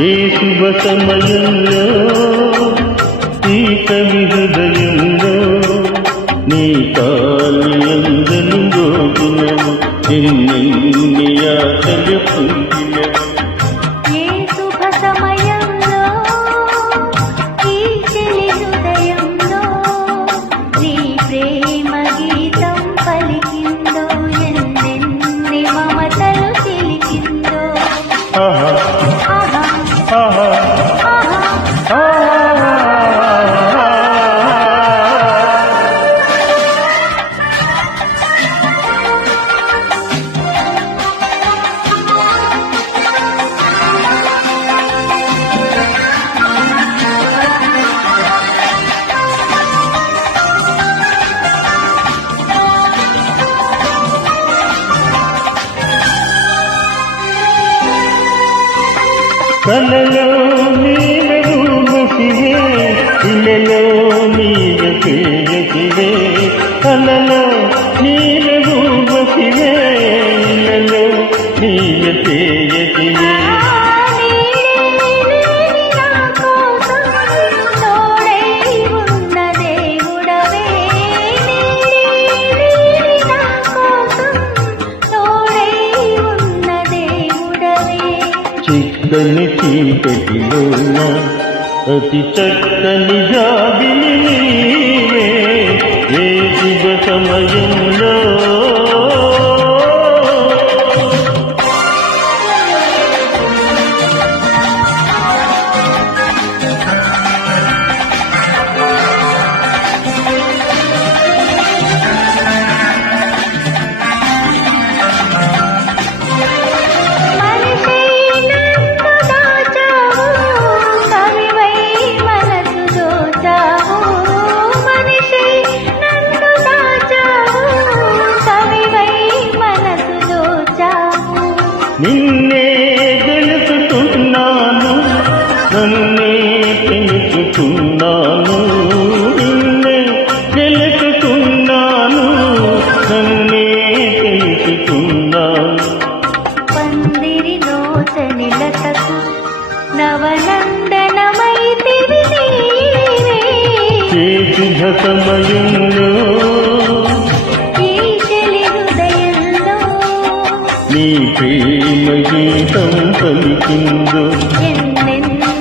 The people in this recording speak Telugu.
ఏ శుభ సమయంలో ఈ కవి హృదయంలో నీ కాలియందను గోపినము ఎన్నెన్ని ఆశలు పొందినము. ఏ శుభ సమయంలో ఈ చెలి హృదయంలో నీ ప్రేమ గీతం పలికిందో ఎన్నెన్ని మమతలు చిలికిందో. ఆహా ఆహా కలలో నీవు ముసివే ఇలలో నీవ తేజసివే కలలో నీవు ముసివే ఇలలో నీవ తేజసివే. చిక్కని చీకటిలోన అతి చక్కని జాబిలి నీవే ఏ శుభ సమయంలో. నిన్నే గెలుచుకున్నాను నన్నే పెంచుకున్నాను నిన్నే గెలుచుకున్నాను నన్నే పెంచుకున్నాను. పందిరిలో చనిలతకు నవనందనమైతివి నీవే ఏ శుభ సమయంలో నీ ప్రేమ గీతం పలికిందో ఎన్నెన్ని